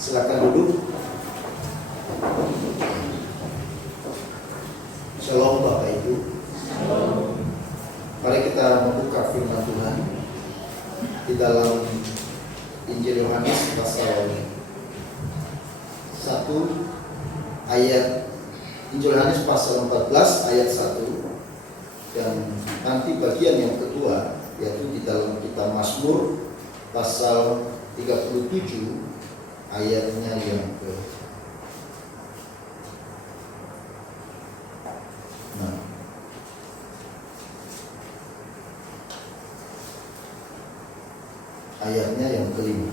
Silakan duduk. Shalom Bapak Ibu. Mari kita membuka firman Tuhan di dalam Injil Yohanes pasal 1 ayat Injil Yohanes pasal 14 ayat 1, dan nanti bagian yang kedua yaitu di dalam kitab Mazmur pasal 37 ayatnya yang ke ayatnya yang kelima.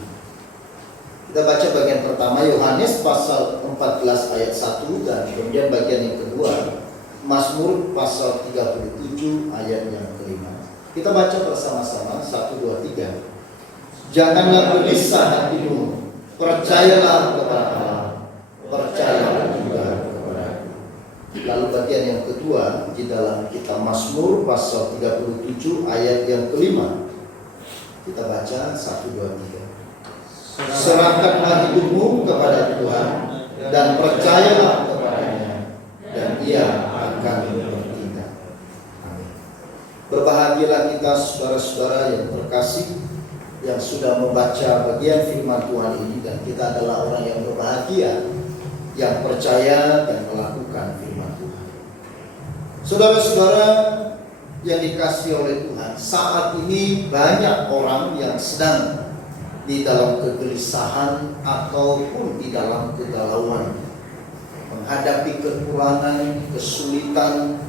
Kita baca bagian pertama Yohanes pasal 14 ayat 1, dan kemudian bagian yang kedua Mazmur pasal 37 ayat yang kelima. Kita baca bersama-sama 1, 2, 3. Janganlah gelisah hatimu, percayalah kepada Allah, percayalah juga kepada Aku. Lalu bagian yang kedua di dalam kitab Mazmur pasal 37 ayat yang kelima. Kita baca 1, 2, 3. Serahkanlah hidupmu kepada Tuhan dan percayalah kepadanya, dan Ia akan bertindak. Amin. Berbahagialah kita saudara-saudara yang terkasih, yang sudah membaca bagian firman Tuhan ini, dan kita adalah orang yang berbahagia, yang percaya dan melakukan firman Tuhan. Saudara-saudara yang dikasihi oleh Tuhan, saat ini banyak orang yang sedang di dalam kegelisahan ataupun di dalam kegalauan, menghadapi kekurangan, kesulitan,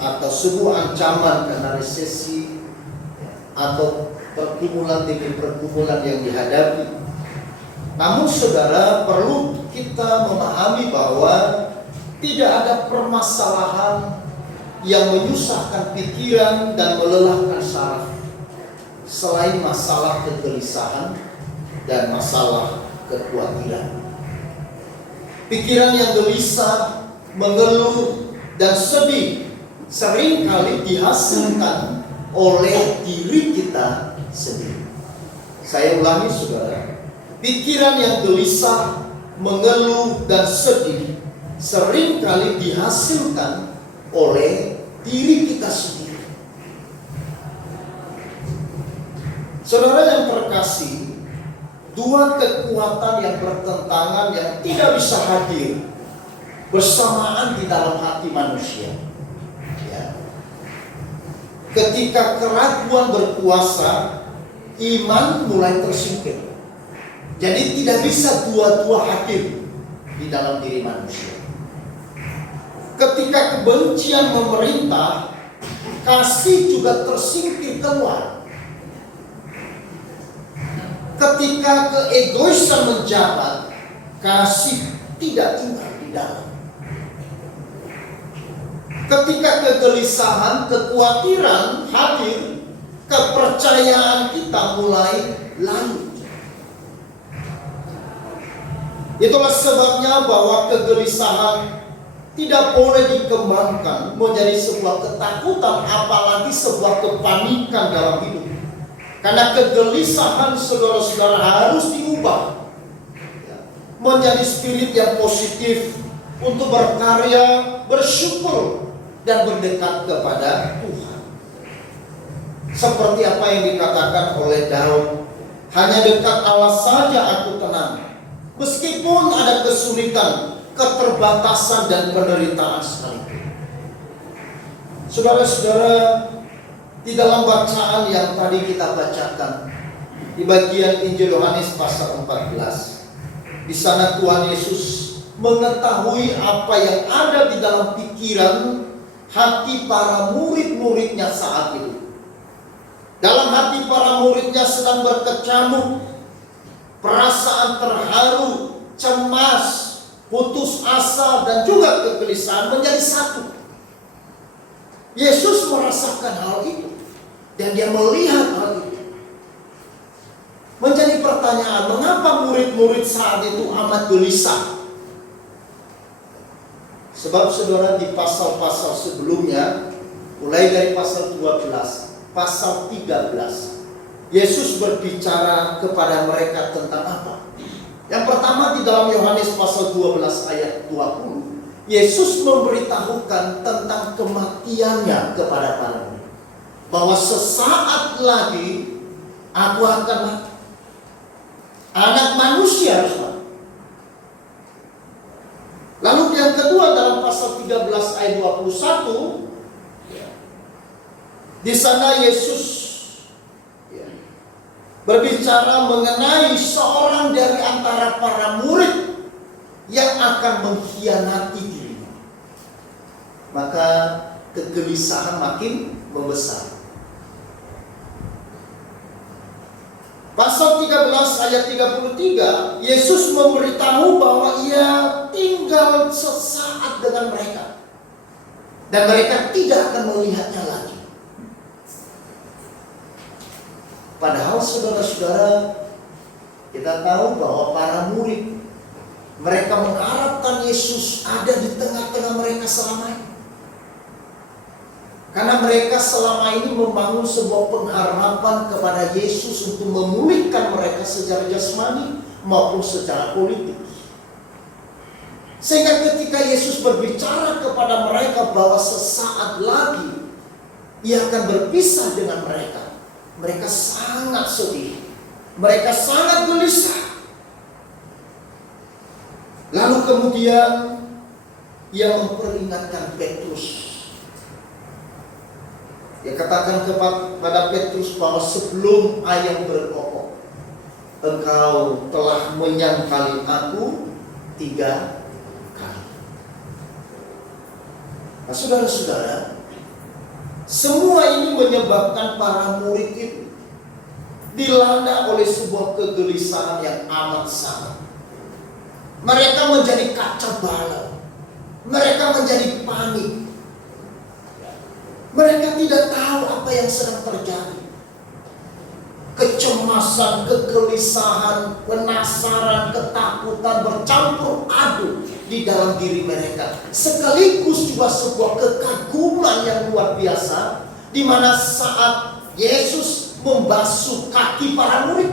atau sebuah ancaman karena resesi atau pergumulan demi pergumulan yang dihadapi. Namun saudara, perlu kita memahami bahwa tidak ada permasalahan yang menyusahkan pikiran dan melelahkan saraf selain masalah kegelisahan dan masalah kekhawatiran. Pikiran yang gelisah, mengeluh, dan sedih seringkali dihasilkan oleh diri kita sendiri. Saya ulangi saudara, pikiran yang gelisah, mengeluh, dan sedih seringkali dihasilkan oleh diri kita sendiri. Saudara yang terkasih, dua kekuatan yang bertentangan yang tidak bisa hadir bersamaan di dalam hati manusia. Ya. Ketika keraguan berkuasa, iman mulai tersingkir. Jadi tidak bisa dua-dua hadir di dalam diri manusia. Ketika kebencian memerintah, kasih juga tersingkir keluar. Ketika keegoisan menjabat, kasih tidak tinggal di dalam. Ketika kegelisahan, kekhawatiran hadir, kepercayaan kita mulai layu. Itulah sebabnya bahwa kegelisahan tidak boleh dikembangkan menjadi sebuah ketakutan, apalagi sebuah kepanikan dalam hidup. Karena kegelisahan saudara-saudara harus diubah menjadi spirit yang positif untuk berkarya, bersyukur, dan berdekat kepada Tuhan. Seperti apa yang dikatakan oleh Daud, hanya dekat Allah saja aku tenang, meskipun ada kesulitan, keterbatasan, dan penderitaan sekalipun. Saudara-saudara, di dalam bacaan yang tadi kita bacakan di bagian Injil Yohanes pasal 14, di sana Tuhan Yesus mengetahui apa yang ada di dalam pikiran hati para murid-muridnya saat itu. Dalam hati para muridnya sedang berkecamuk, perasaan terharu, cemas, putus asa, dan juga kegelisahan menjadi satu. Yesus merasakan hal itu, dan dia melihat hal itu. Menjadi pertanyaan, mengapa murid-murid saat itu amat gelisah? Sebab saudara, di pasal-pasal sebelumnya, mulai dari pasal 12, pasal 13, Yesus berbicara kepada mereka tentang apa? Yang pertama, di di dalam Yohanes pasal 12 ayat 20, Yesus memberitahukan tentang kematiannya kepada para murid. Bahwa sesaat lagi aku akan mati. Anak manusia harus mati. Lalu yang kedua dalam pasal 13 ayat 21, di sana Yesus berbicara mengenai seorang dari antara para murid yang akan mengkhianati dirinya. Maka kegelisahan makin membesar. Pasal 13 ayat 33, Yesus memberitahu bahwa ia tinggal sesaat dengan mereka. Dan mereka tidak akan melihatnya lagi. Padahal saudara-saudara, kita tahu bahwa para murid, mereka mengharapkan Yesus ada di tengah-tengah mereka selamanya. Karena mereka selama ini membangun sebuah pengharapan kepada Yesus untuk memulihkan mereka secara jasmani maupun secara politik. Sehingga ketika Yesus berbicara kepada mereka bahwa sesaat lagi Ia akan berpisah dengan mereka, mereka sangat sedih, mereka sangat gelisah. Lalu kemudian Ia memperingatkan Petrus. Dia katakan kepada Petrus bahwa sebelum ayam berkokok, engkau telah menyangkali aku 3 kali. Nah, saudara-saudara, semua ini menyebabkan para murid itu dilanda oleh sebuah kegelisahan yang amat sangat. Mereka menjadi kacau balau, mereka menjadi panik. Mereka tidak tahu apa yang sedang terjadi. Kecemasan, kegelisahan, penasaran, ketakutan bercampur aduk di dalam diri mereka. Sekaligus juga sebuah kekaguman yang luar biasa, di mana saat Yesus membasuh kaki para murid,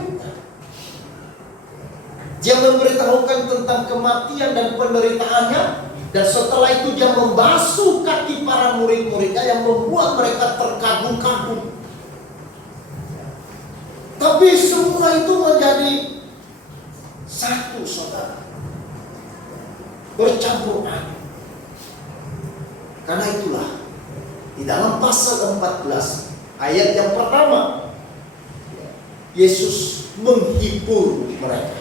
Dia memberitahukan tentang kematian dan penderitaannya. Dan setelah itu Dia membasuh kaki para murid-muridnya yang membuat mereka terkagum-kagum. Tapi semua itu menjadi satu, saudara. Bercampur aduk. Karena itulah di dalam pasal 14 ayat yang pertama, Yesus menghibur mereka.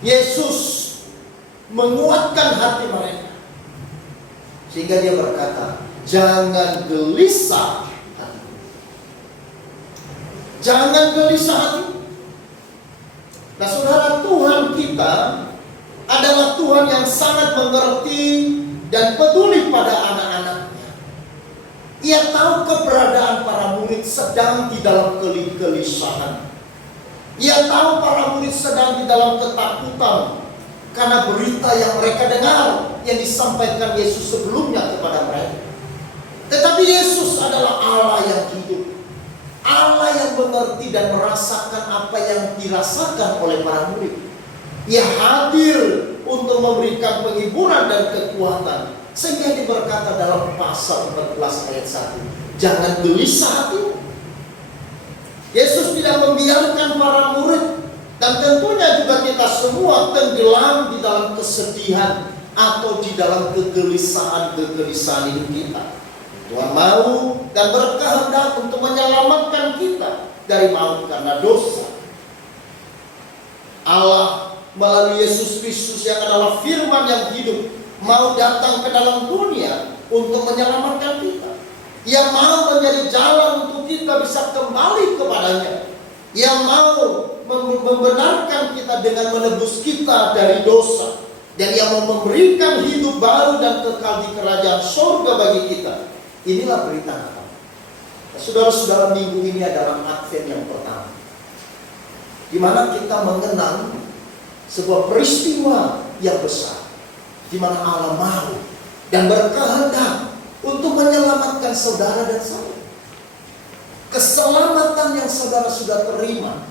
Yesus menguatkan hati mereka. Sehingga Dia berkata, jangan gelisah hati. Jangan gelisah hati. Nah saudara, Tuhan kita adalah Tuhan yang sangat mengerti dan peduli pada anak-anaknya. Ia tahu keberadaan para murid sedang di dalam kegelisahan. Ia tahu para murid sedang di dalam ketakutan karena berita yang mereka dengar yang disampaikan Yesus sebelumnya kepada mereka. Tetapi Yesus adalah Allah yang hidup, Allah yang mengerti dan merasakan apa yang dirasakan oleh para murid. Ia hadir untuk memberikan penghiburan dan kekuatan. Sehingga Dia berkata dalam pasal 14 ayat 1, jangan gelisah hatimu. Yesus tidak membiarkan para murid, dan tentunya juga kita semua tenggelam di dalam kesedihan atau di dalam kegelisahan hidup kita. Tuhan mau dan berkehendak untuk menyelamatkan kita dari maut karena dosa. Allah melalui Yesus Kristus yang adalah firman yang hidup mau datang ke dalam dunia untuk menyelamatkan kita. Ia mau menjadi jalan untuk kita bisa kembali kepadanya. Ia mau membenarkan kita dengan menebus kita dari dosa. Dan Ia mau memberikan hidup baru dan kekal di kerajaan surga bagi kita. Inilah berita Natal. Saudara-saudara, minggu ini adalah Advent yang pertama, di mana kita mengenang sebuah peristiwa yang besar, di mana Allah mau dan berkehendak untuk menyelamatkan saudara dan saya. Keselamatan yang saudara sudah terima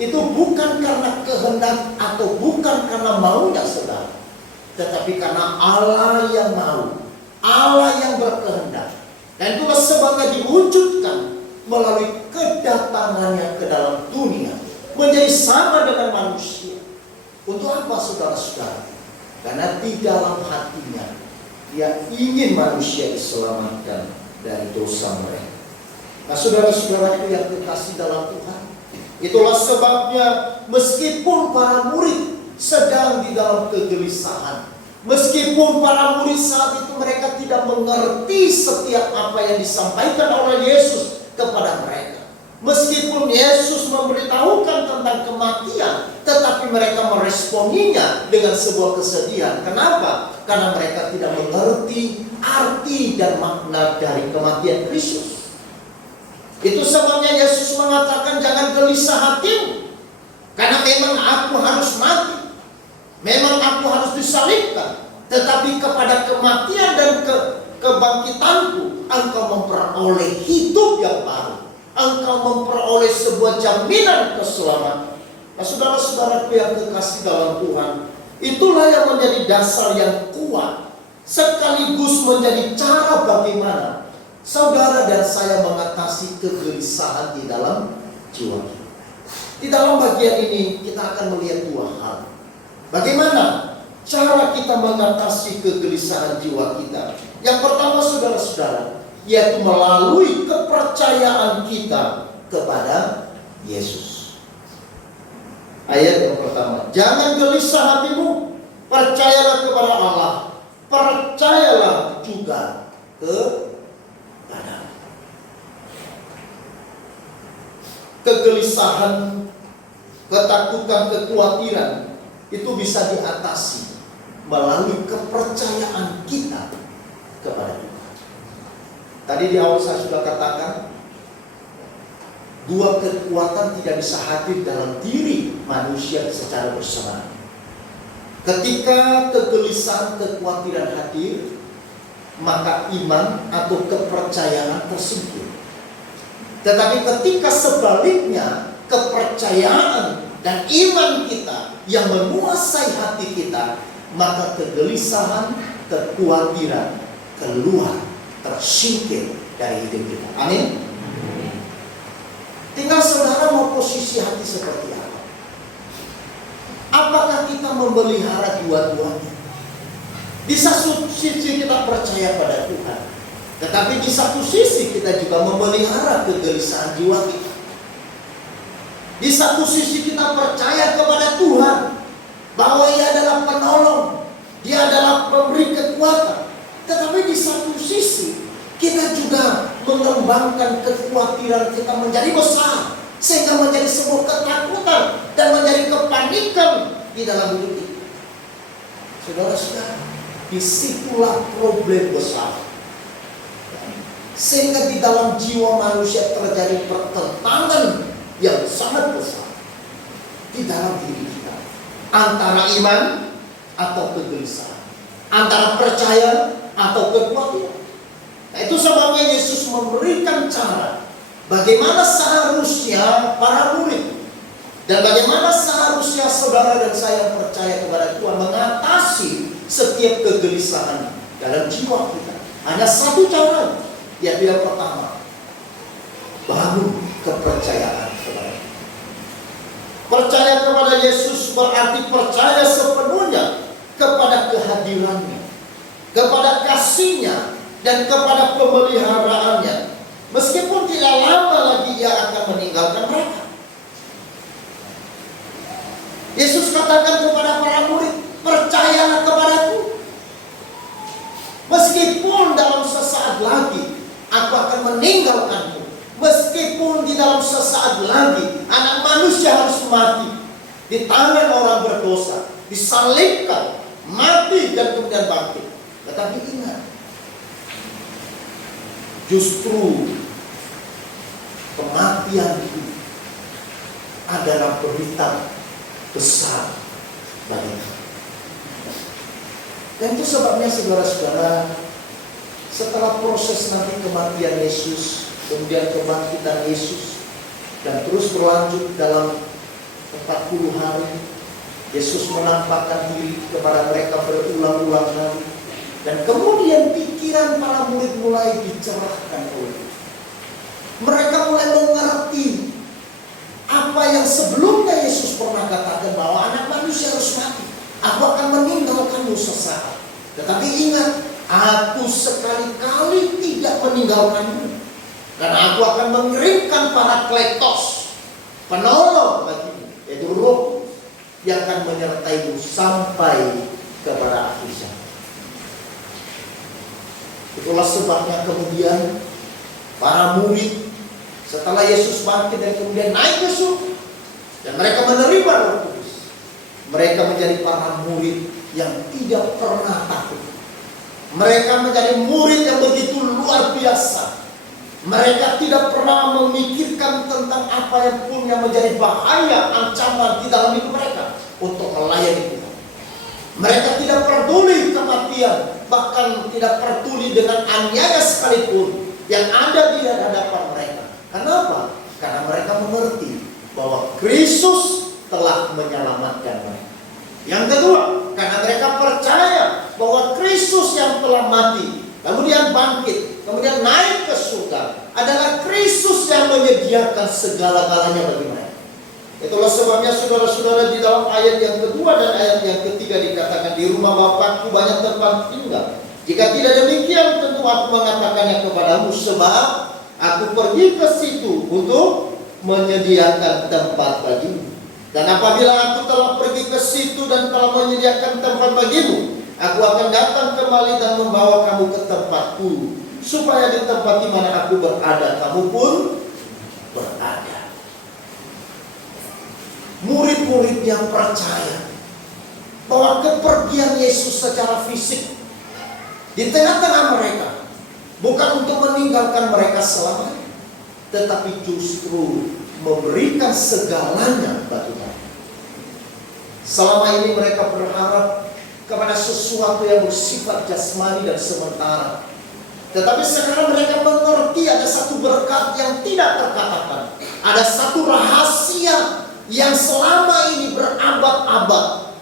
itu bukan karena kehendak atau bukan karena tetapi karena Allah yang mau, Allah yang berkehendak. Dan itulah sebabnya diwujudkan melalui kedatangannya ke dalam dunia, menjadi sama dengan manusia. Untuk apa, saudara-saudara? Karena di dalam hatinya Dia ingin manusia diselamatkan dari dosa mereka. Nah, saudara-saudaraku yang terkasih dalam Tuhan, itulah sebabnya meskipun para murid sedang di dalam kegelisahan, meskipun para murid saat itu mereka tidak mengerti setiap apa yang disampaikan oleh Yesus kepada mereka, meskipun Yesus memberitahukan tentang kematian, tetapi mereka meresponinya dengan sebuah kesedihan. Kenapa? Karena mereka tidak mengerti arti dan makna dari kematian Kristus. Itu sebabnya Yesus mengatakan, jangan gelisah hatimu, karena memang aku harus mati, memang aku harus disalibkan, tetapi kepada kematian dan kebangkitanku engkau memperoleh hidup yang baru, engkau memperoleh sebuah jaminan keselamatan. Nah, saudara-saudaraku yang kekasih dalam Tuhan, itulah yang menjadi dasar yang kuat, sekaligus menjadi cara bagaimana saudara dan saya mengatasi kegelisahan di dalam jiwa kita. Di dalam bagian ini kita akan melihat dua hal. Bagaimana cara kita mengatasi kegelisahan jiwa kita? Yang pertama, saudara-saudara, yaitu melalui kepercayaan kita kepada Yesus. Ayat yang pertama, jangan gelisah hatimu, percayalah kepada Allah, percayalah juga kepada. Kegelisahan, ketakutan, kekhawatiran itu bisa diatasi melalui kepercayaan kita kepada Tuhan. Tadi di awal saya sudah katakan, dua kekuatan tidak bisa hadir dalam diri manusia secara bersamaan. Ketika kegelisahan, kekhawatiran hadir, maka iman atau kepercayaan tersebut. Tetapi ketika sebaliknya, kepercayaan dan iman kita yang menguasai hati kita, maka kegelisahan, kekhawatiran keluar, tersingkir dari hidup kita. Amin. Tinggal saudara mau posisi hati seperti apa? Apakah kita memelihara dua-duanya? Di satu sisi kita percaya pada Tuhan, tetapi di satu sisi kita juga memelihara kegelisahan jiwa kita. Di satu sisi kita percaya kepada Tuhan bahwa Ia adalah penolong, Dia adalah pemberi kekuatan. Tetapi di satu sisi kita juga mengembangkan kekhawatiran kita menjadi besar, sehingga menjadi sebuah ketakutan dan menjadi kepanikan di dalam hidup kita. Saudara-saudara, disitulah problem besar. Sehingga di dalam jiwa manusia terjadi pertentangan yang sangat besar di dalam diri kita, antara iman atau kegelisahan, antara percaya atau kekhawatiran. Nah, itu sebabnya Yesus memberikan cara bagaimana seharusnya para murid dan bagaimana seharusnya saudara dan saya percaya kepada Tuhan mengatasi setiap kegelisahan dalam jiwa kita. Hanya satu cara, yaitu yang pertama, bangun kepercayaan kepada Dia. Percaya kepada Yesus berarti percaya sepenuhnya kepada kehadirannya, kepada kasih-Nya, dan kepada pemeliharaannya. Meskipun tidak lama lagi Ia akan meninggalkan mereka. Yesus katakan kepada para murid, percayalah kepadaku. Meskipun dalam sesaat lagi aku akan meninggalkanmu, meskipun di dalam sesaat lagi anak manusia harus mati di tangan orang berdosa, disalibkan, mati dan kemudian bangkit. Tetapi ingat, justru kematian itu adalah berita besar bagi kita. Dan itu sebabnya saudara-saudara, setelah proses nanti kematian Yesus, kemudian kebangkitan Yesus, dan terus berlanjut dalam 40 hari, Yesus menampakkan diri kepada mereka berulang-ulang kali. Dan kemudian pikiran para murid mulai dicerahkan oleh Yesus. Mereka mulai mengerti apa yang sebelumnya Yesus pernah katakan, bahwa anak manusia harus mati. Aku akan meninggalkanmu sesaat. Tetapi ingat, aku sekali-kali tidak meninggalkanmu. Dan aku akan mengirimkan Parakletos, penolong bagimu, yaitu Roh yang akan menyertaimu sampai kepada akhir zaman. Itulah sebabnya kemudian para murid setelah Yesus bangkit dan kemudian naik ke surga, dan mereka menerima Roh Kudus, mereka menjadi para murid yang tidak pernah takut. Mereka menjadi murid yang begitu luar biasa. Mereka tidak pernah memikirkan tentang apa yang punya menjadi bahaya, ancaman di dalam hidup mereka untuk melayani Tuhan. Mereka tidak peduli kematian, bahkan tidak peduli dengan aniaya sekalipun yang ada di hadapan mereka. Kenapa? Karena mereka mengerti bahwa Kristus telah menyelamatkan mereka. Yang kedua, karena mereka percaya bahwa Kristus yang telah mati, kemudian bangkit, kemudian naik ke surga, adalah Kristus yang menyediakan segala-galanya bagi mereka. Itulah sebabnya saudara-saudara, di dalam ayat yang kedua dan ayat yang ketiga dikatakan, di rumah Bapakku banyak tempat tinggal. Jika tidak demikian, tentu aku mengatakannya kepadamu, sebab aku pergi ke situ untuk menyediakan tempat bagimu. Dan apabila aku telah pergi ke situ dan telah menyediakan tempat bagimu, aku akan datang kembali dan membawa kamu ke tempatku, supaya di tempat di mana aku berada, kamu pun berada. Murid-murid yang percaya bahwa kepergian Yesus secara fisik di tengah-tengah mereka bukan untuk meninggalkan mereka selamanya, tetapi justru memberikan segalanya bagi mereka. Selama ini mereka berharap kepada sesuatu yang bersifat jasmani dan sementara. Tetapi sekarang mereka mengerti ada satu berkat yang tidak terkatakan. Ada satu rahasia yang selama ini berabad-abad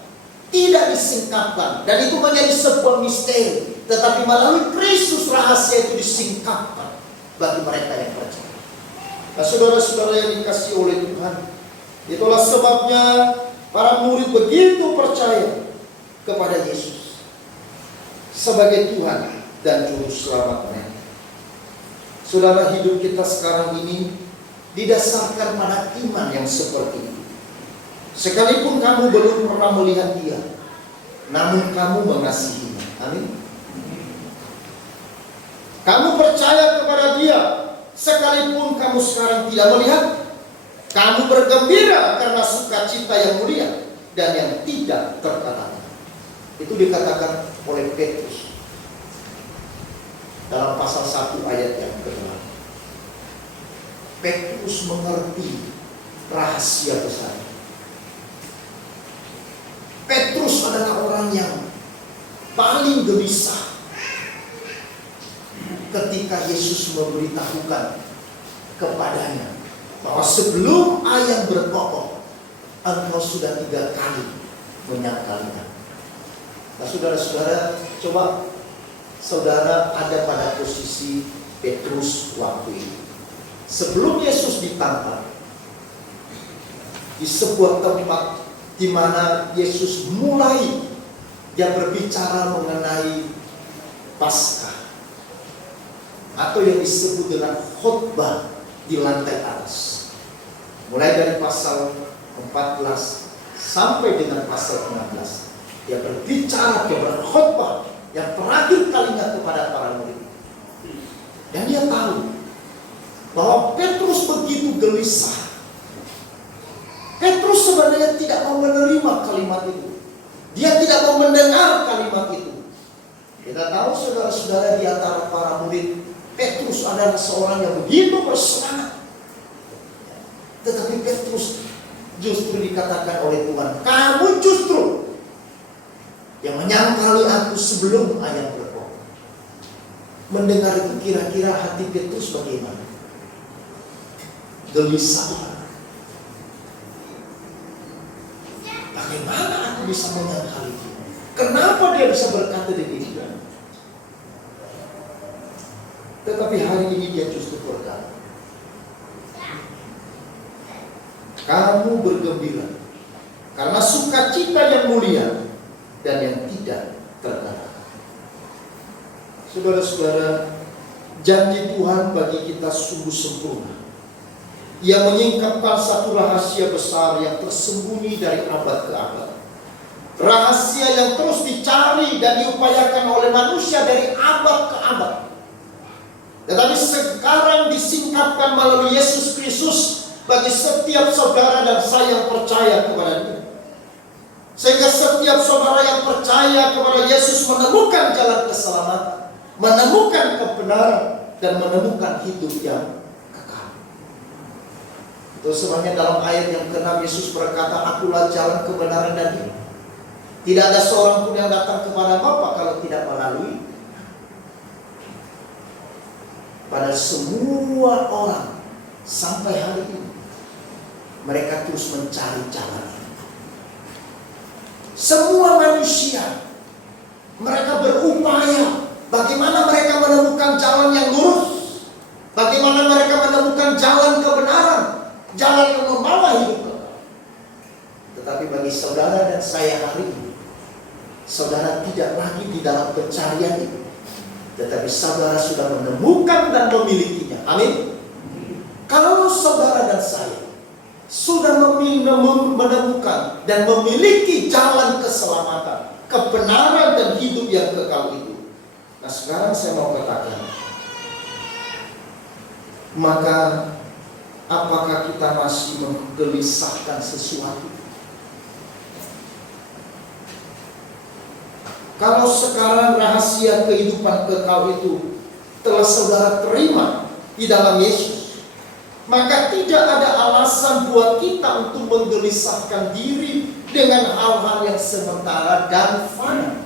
tidak disingkapkan. Dan itu menjadi sebuah misteri. Tetapi melalui Kristus rahasia itu disingkapkan bagi mereka yang percaya. Nah, saudara-saudara yang dikasihi oleh Tuhan, itulah sebabnya para murid begitu percaya kepada Yesus sebagai Tuhan dan Juru Selamat mereka. Saudara, hidup kita sekarang ini didasarkan pada iman yang seperti itu. Sekalipun kamu belum pernah melihat Dia, namun kamu mengasihinya. Amin. Kamu percaya kepada Dia, sekalipun kamu sekarang tidak melihat. Kamu bergembira karena sukacita yang mulia dan yang tidak terkatakan. Itu dikatakan oleh Petrus dalam pasal 1 ayat yang ke-8. Petrus mengerti rahasia besar. Petrus adalah orang yang paling gelisah ketika Yesus memberitahukan kepadanya bahwa sebelum ayam berkokok, engkau sudah 3 kali menyangkalnya. Nah, saudara-saudara, coba saudara ada pada posisi Petrus waktu itu. Sebelum Yesus ditampar di sebuah tempat di mana Yesus mulai dia berbicara mengenai Paskah, atau yang disebut dengan khotbah di lantai atas. Mulai dari pasal 14 sampai dengan pasal 16. Dia berbicara, dia berkhotbah yang terakhir kalinya kepada para murid. Dan dia tahu bahwa Petrus begitu gelisah. Petrus sebenarnya tidak mau menerima kalimat itu. Dia tidak mau mendengar kalimat itu. Kita tahu saudara-saudara, di antara para murid, Petrus adalah seorang yang begitu bersemangat. Tetapi Petrus justru dikatakan oleh Tuhan, kamu justru yang menyangkali aku sebelum ayam berkokok. Mendengar itu kira-kira hati Petrus bagaimana? Gelisah. Bagaimana bisa menyangkal itu. Kenapa dia bisa berkata demikian? Tetapi hari ini dia justru berkata, kamu bergembira karena sukacita yang mulia dan yang tidak terkatakan. Saudara-saudara, janji Tuhan bagi kita sungguh sempurna. Ia menyingkapkan satu rahasia besar yang tersembunyi dari abad ke abad. Rahasia yang terus dicari dan diupayakan oleh manusia dari abad ke abad. Tetapi sekarang disingkapkan melalui Yesus Kristus bagi setiap saudara dan saya yang percaya kepada Dia. Sehingga setiap saudara yang percaya kepada Yesus menemukan jalan keselamatan, menemukan kebenaran, dan menemukan hidup yang kekal. Itu sebabnya dalam ayat yang ke-6 Yesus berkata, akulah jalan kebenaran dan hidup. Tidak ada seorang pun yang datang kepada Bapa kalau tidak melalui. Pada semua orang sampai hari ini mereka terus mencari jalan. Semua manusia mereka berupaya bagaimana mereka menemukan jalan yang lurus, bagaimana mereka menemukan jalan kebenaran, jalan yang membawa hidup kekal. Tetapi bagi saudara dan saya hari ini, saudara tidak lagi di dalam pencarian itu, tetapi saudara sudah menemukan dan memilikinya. Amin. Kalau saudara dan saya sudah menemukan dan memiliki jalan keselamatan, kebenaran dan hidup yang kekal itu, nah sekarang saya mau katakan, maka apakah kita masih menggelisahkan sesuatu? Kalau sekarang rahasia kehidupan kekal itu telah saudara terima di dalam Yesus, maka tidak ada alasan buat kita untuk menggelisahkan diri dengan hal-hal yang sementara dan fana.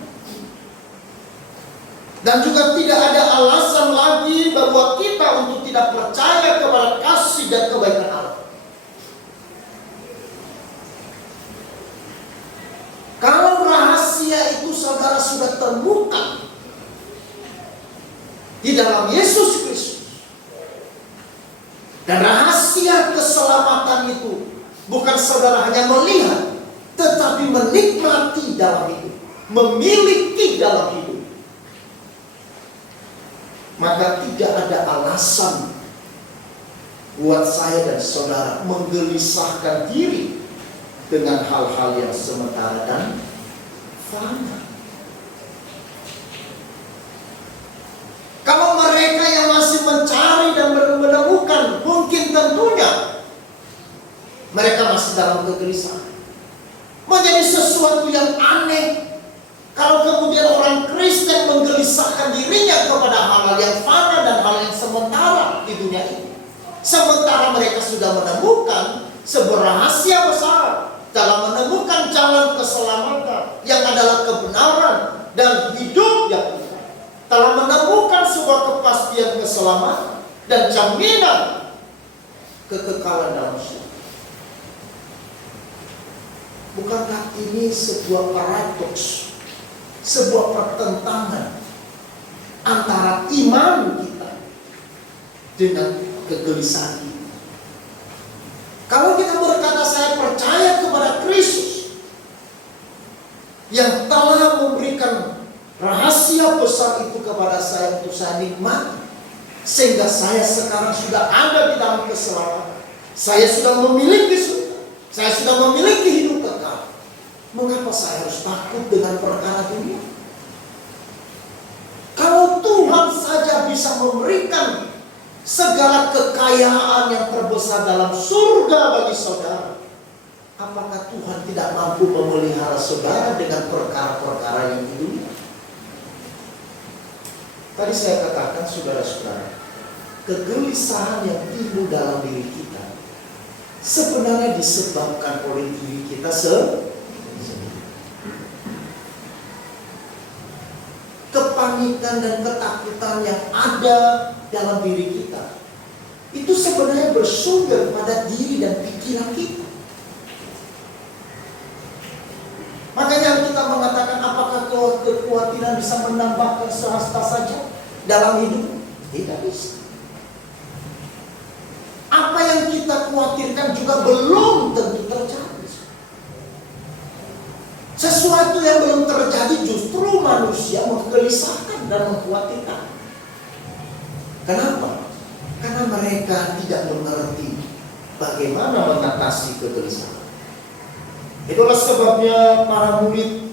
Dan juga tidak ada alasan lagi bahwa kita untuk tidak percaya kepada kasih dan kebaikan Allah. Kalau rahasia itu saudara sudah temukan di dalam Yesus Kristus, dan rahasia keselamatan itu bukan saudara hanya melihat, tetapi menikmati dalam hidup, memiliki dalam hidup, maka tidak ada alasan buat saya dan saudara menggelisahkan diri dengan hal-hal yang sementara dan fana. Kalau mereka yang masih mencari dan menemukan, mungkin tentunya mereka masih dalam kegelisahan. Menjadi sesuatu yang aneh kalau kemudian orang Kristen menggelisahkan dirinya kepada hal-hal yang fana dan hal yang sementara di dunia ini. Sementara mereka sudah menemukan sebuah rahasia besar dalam menemukan jalan keselamatan yang adalah kebenaran dan hidup yang kekal. Telah menemukan sebuah kepastian keselamatan dan jaminan kekekalan dalam surga. Bukankah ini sebuah paradoks, sebuah pertentangan antara iman kita dengan kegelisahan kita? Kalau kita berkata saya percaya kepada Kristus yang telah memberikan rahasia besar itu kepada saya untuk saya nikmati, sehingga saya sekarang sudah ada di dalam keselamatan, saya sudah memiliki surga, saya sudah memiliki hidup kekal. Mengapa saya harus takut dengan perkara dunia? Kalau Tuhan saja bisa memberikan segala kekayaan yang terbesar dalam surga bagi saudara, apakah Tuhan tidak mampu memelihara saudara dengan perkara-perkara yang di dunia? Tadi saya katakan saudara-saudara, kegelisahan yang timbul dalam diri kita sebenarnya disebabkan oleh diri kita sendiri. Kepanikan dan ketakutan yang ada dalam diri kita itu sebenarnya bersumber pada diri dan pikiran kita. Makanya Tuhan bisa menambahkan sehasta saja dalam hidup? Tidak bisa. Apa yang kita khawatirkan juga belum tentu terjadi. Sesuatu yang belum terjadi justru manusia menggelisahkan dan mengkhawatirkan. Kenapa? Karena mereka tidak mengerti bagaimana mengatasi kegelisahan. Itulah sebabnya para murid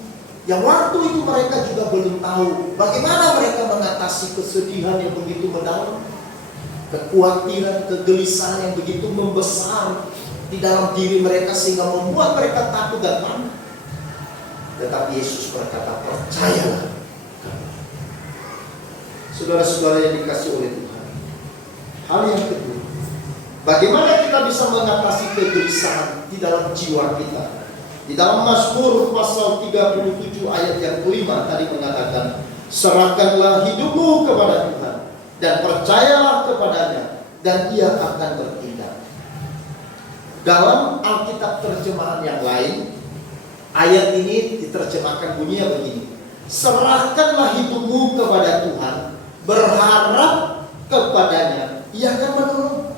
yang waktu itu mereka juga belum tahu bagaimana mereka mengatasi kesedihan yang begitu mendalam, kekhawatiran, kegelisahan yang begitu membesar di dalam diri mereka sehingga membuat mereka takut dan panik. Tetapi Yesus berkata, percayalah. Saudara-saudara yang dikasihi oleh Tuhan, hal yang kedua, bagaimana kita bisa mengatasi kegelisahan di dalam jiwa kita? Di dalam Mazmur pasal 37 ayat yang kelima tadi mengatakan, serahkanlah hidupmu kepada Tuhan dan percayalah kepadanya dan Ia akan bertindak. Dalam Alkitab terjemahan yang lain, ayat ini diterjemahkan bunyinya begini, serahkanlah hidupmu kepada Tuhan, berharap kepadanya, Ia akan menolong.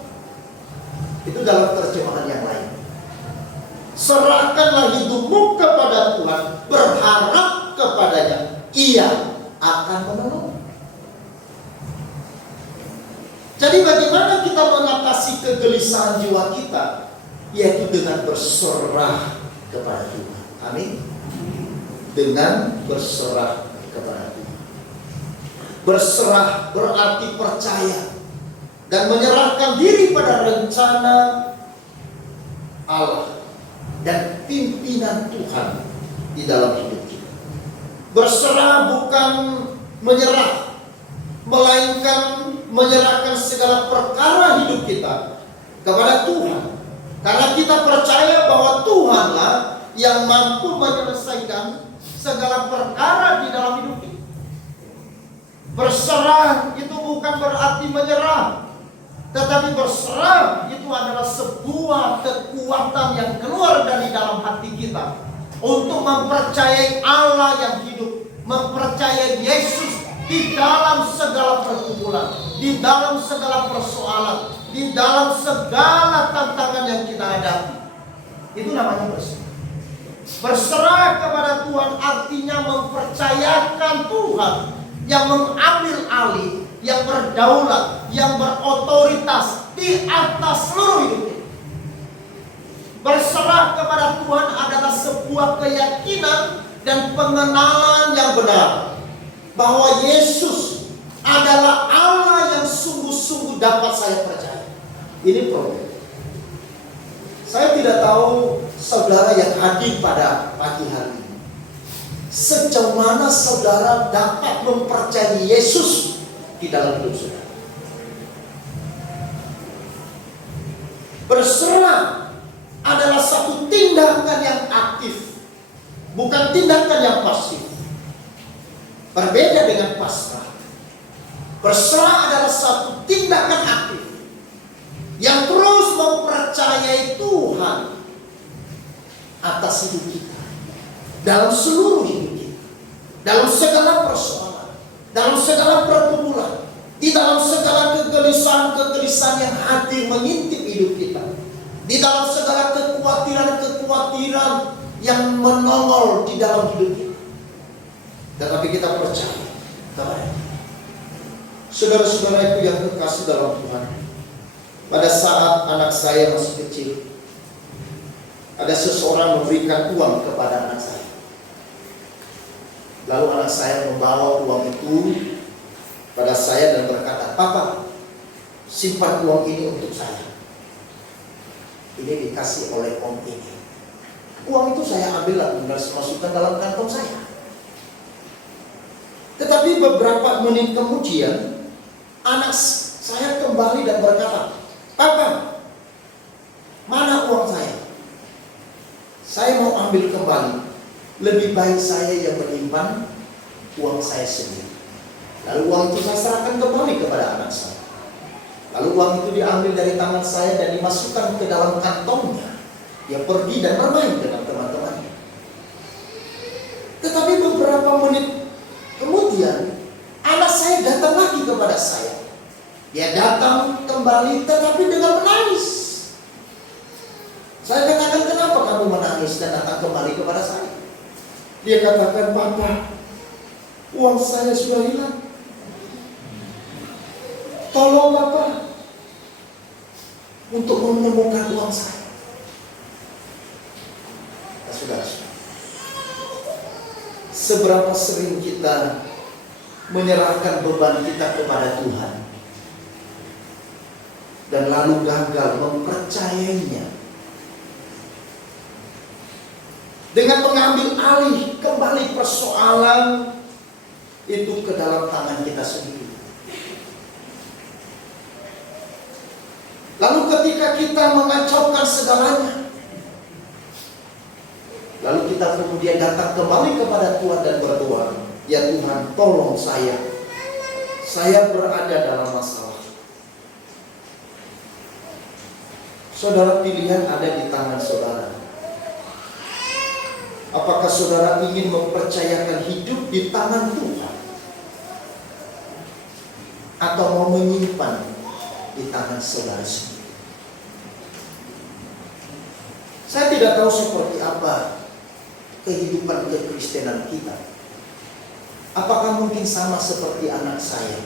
Itu dalam terjemahan yang lain. Serahkanlah hidupmu kepada Tuhan, berharap kepadanya, Ia akan menolong. Jadi bagaimana kita mengatasi kegelisahan jiwa kita? Yaitu dengan berserah kepada Tuhan. Amin. Dengan berserah kepada Tuhan. Berserah berarti percaya dan menyerahkan diri pada rencana Allah dan pimpinan Tuhan di dalam hidup kita. Berserah bukan menyerah, melainkan menyerahkan segala perkara hidup kita kepada Tuhan. Karena kita percaya bahwa Tuhanlah yang mampu menyelesaikan segala perkara di dalam hidup kita. Berserah itu bukan berarti menyerah, tetapi berserah itu adalah sebuah kekuatan yang keluar dari dalam hati kita untuk mempercayai Allah yang hidup, mempercayai Yesus di dalam segala pergumulan, di dalam segala persoalan, di dalam segala tantangan yang kita hadapi. Itu namanya berserah. Berserah kepada Tuhan artinya mempercayakan Tuhan yang mengambil alih, yang berdaulat, yang berotoritas di atas seluruh hidup kita. Berserah kepada Tuhan adalah sebuah keyakinan dan pengenalan yang benar bahwa Yesus adalah Allah yang sungguh-sungguh dapat saya percaya. Ini problem. Saya tidak tahu saudara yang hadir pada pagi hari ini, sejauh mana saudara dapat mempercayai Yesus di dalam hidup saudara. Berserah adalah satu tindakan yang aktif, bukan tindakan yang pasif. Berbeda dengan pasrah. Berserah adalah satu tindakan aktif yang terus mempercayai Tuhan atas hidup kita, dalam seluruh hidup kita, dalam segala persoalan, dalam segala pergumulan, di dalam segala kegelisahan-kegelisahan yang hadir mengintip hidup kita, di dalam segala kekhawatiran-kekhawatiran yang menongol di dalam hidup kita. Tetapi kita percaya kepada saudara-saudara itu yang terkasih dalam Tuhan. Pada saat anak saya masih kecil, ada seseorang memberikan uang kepada anak saya. Lalu anak saya membawa uang itu pada saya dan berkata, "Papa, simpan uang ini untuk saya. Ini dikasih oleh om ini." Uang itu saya ambil lalu masukkan dalam kantong saya. Tetapi beberapa menit kemudian anak saya kembali dan berkata, "Papa, mana uang saya? Saya mau ambil kembali. Lebih baik saya yang menyimpan uang saya sendiri." Lalu uang itu saya serahkan kembali kepada anak saya. Lalu uang itu diambil dari tangan saya dan dimasukkan ke dalam kantongnya. Dia pergi dan bermain dengan teman-temannya. Tetapi beberapa menit kemudian kembali tetapi dengan menangis. Saya katakan, kenapa kamu menangis dan datang kembali kepada saya? Dia katakan, Papa, uang saya sudah hilang. Tolong Bapak untuk menemukan uang saya. Nah, saudara, seberapa sering kita menyerahkan beban kita kepada Tuhan dan lalu gagal mempercayainya dengan mengambil alih kembali persoalan itu ke dalam tangan kita sendiri. Lalu ketika kita mengacaukan segalanya, lalu kita kemudian datang kembali kepada Tuhan dan berdoa, ya Tuhan, tolong saya berada dalam masalah. Saudara, pilihan ada di tangan saudara. Apakah saudara ingin mempercayakan hidup di tangan Tuhan, atau mau menyimpan di tangan saudara sendiri? Saya tidak tahu seperti apa kehidupan kekristenan kita. Apakah mungkin sama seperti anak saya?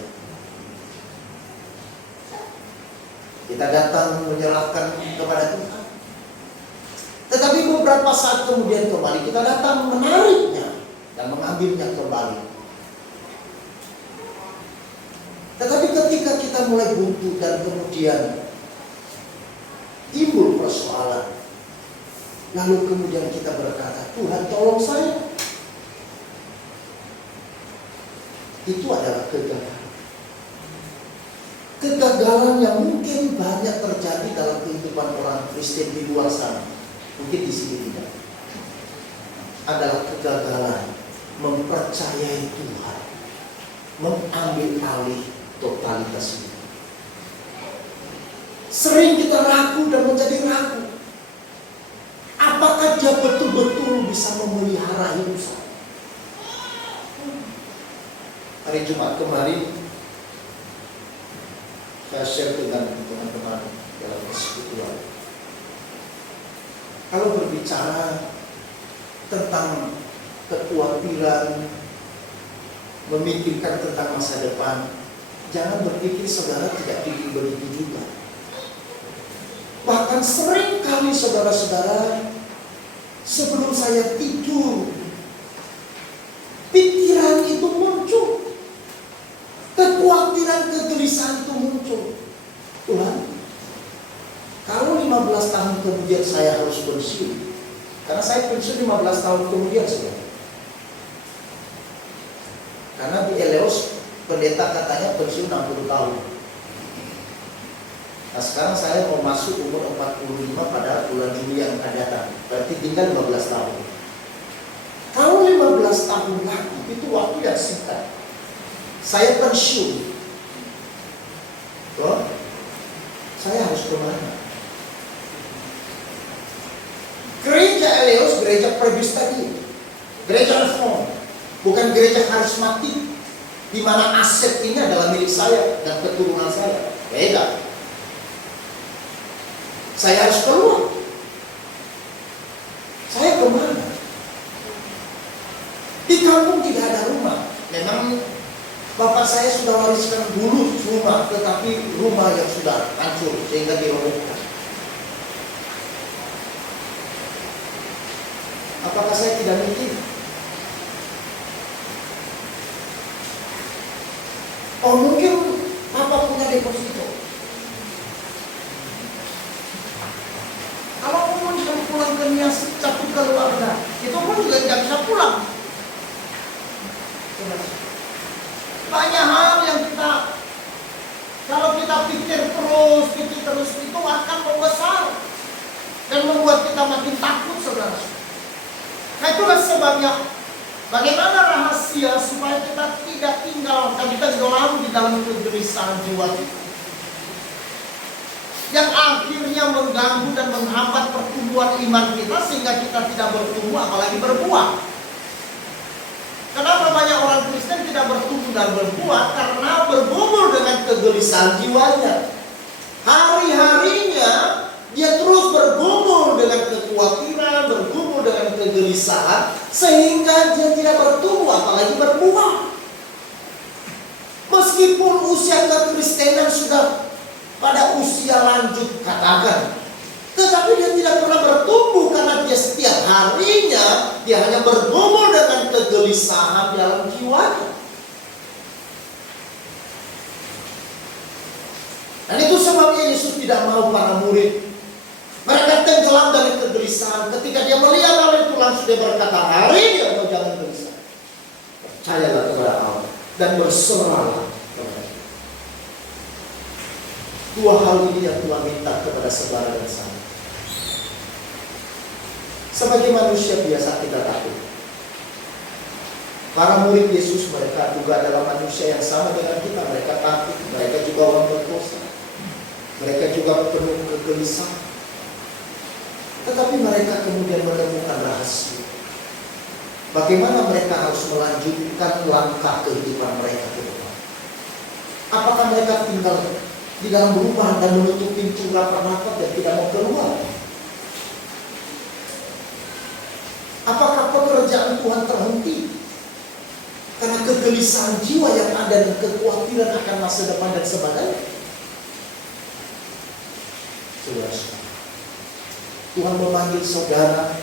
Kita datang menyerahkan kepada Tuhan, tetapi beberapa saat kemudian kembali kita datang menariknya dan mengambilnya kembali. Tetapi ketika kita mulai buntu dan kemudian timbul persoalan, lalu kemudian kita berkata, Tuhan tolong saya. Itu adalah kegagalan. Kegagalan yang mungkin banyak terjadi dalam kehidupan orang Kristen di luar sana. Mungkin di sini tidak. Adalah kegagalan mempercayai Tuhan, mengambil alih totalitas hidup. Sering kita ragu dan menjadi ragu. Apakah dia betul-betul bisa memelihara hidup saya? Hari Jumat kemarin saya share dengan teman-teman dalam persekutuan. Kalau berbicara tentang kekhawatiran, memikirkan tentang masa depan, jangan berpikir saudara tidak pikir begitu juga. Bahkan sering kali saudara-saudara, sebelum saya tidur, pikiran itu muncul, kekhawatiran, kegelisahan itu muncul. Tuhan, kalau 15 tahun kemudian saya harus pensiun, karena saya pensiun 15 tahun kemudian saudara. Karena di Eleos pendeta katanya pensiun 60 tahun. Nah sekarang saya mau masuk umur 45 pada bulan Juli yang akan datang. Berarti tinggal 15 tahun. Kalau 15 tahun lagi, itu waktu yang singkat. Saya pensiun. Loh, saya harus kemana? Gereja Eleos, gereja Presbyterian, gereja Reform, bukan gereja karismatik, di mana aset ini adalah milik saya dan keturunan saya. Beda. Saya harus keluar. Saya kemana? Di kampung tidak ada rumah. Memang bapak saya sudah wariskan dulu rumah, tetapi rumah yang sudah hancur sehingga dirobohkan. Apakah saya tidak mikir? Oh mungkin bapak punya deposito. Kalau pun bisa pulang ke Nias satu keluarga, itu pun juga tidak bisa pulang. Banyak hal yang kita, kalau kita pikir terus itu akan membesar dan membuat kita makin takut, saudara. Nah itulah sebabnya bagaimana rahasia supaya kita tidak tinggal dan kita tenggelam di dalam kegelisahan jiwa kita, yang akhirnya mengganggu dan menghambat pertumbuhan iman kita sehingga kita tidak bertumbuh apalagi berbuah. Kenapa banyak orang Kristen tidak bertumbuh dan berbuah? Karena bergumul dengan kegelisahan jiwanya. Hari-harinya dia terus bergumul dengan kekhawatiran, bergumul dengan kegelisahan, sehingga dia tidak bertumbuh, apalagi berbuah. Meskipun usia kekristenan sudah pada usia lanjut, katakan, tetapi dia tidak pernah bertumbuh karena dia setiap harinya dia hanya bergumul dengan kegelisahan dalam jiwanya. Dan itu sebabnya Yesus tidak mau para murid mereka tenggelam dari kegelisahan. Ketika dia melihat hal itu, langsung dia berkata, hari ini engkau jangan gelisah. Percayalah kepada Allah dan berserahlah kepada Dia. Dua hal ini yang Tuhan minta kepada saudara dan saya. Sebagai manusia biasa kita takut. Para murid Yesus mereka juga adalah manusia yang sama dengan kita. Mereka takut, mereka juga orang berdosa. Mereka juga penuh kegelisahan. Tetapi mereka kemudian menemukan rahasia. Bagaimana mereka harus melanjutkan langkah kehidupan mereka ke depan. Apakah mereka tinggal di dalam rumah dan menutup pintu rapat-rapat dan tidak mau keluar? Apakah pekerjaan Tuhan terhenti karena kegelisahan jiwa yang ada dan kekhawatiran akan masa depan dan sebagainya? Saudara, Tuhan memanggil saudara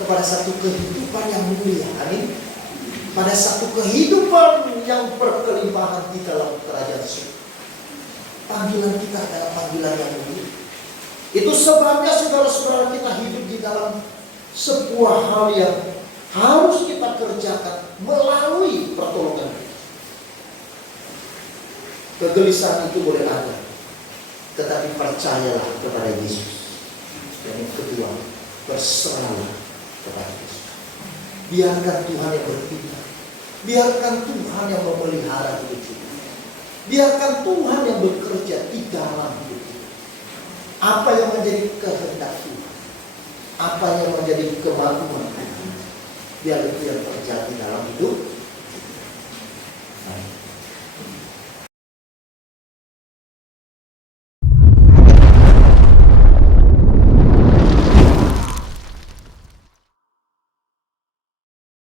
kepada satu kehidupan yang mulia. Amin. Pada satu kehidupan yang berkelimpahan di dalam kerajaan surga. Panggilan kita adalah panggilan yang mulia. Itu sebabnya saudara-saudara kita hidup di dalam sebuah hal yang harus kita kerjakan melalui pertolongan Dia. Kegelisahan itu boleh ada, tetapi percayalah kepada Yesus. Dan yang kedua, berserahlah kepada Yesus. Biarkan Tuhan yang bertindak. Biarkan Tuhan yang memelihara hidup kita. Biarkan Tuhan yang bekerja di dalam hidup kita. Apa yang menjadi kehendak Tuhan, apa yang menjadi kemampuan Tuhan, biar itu yang terjadi dalam hidup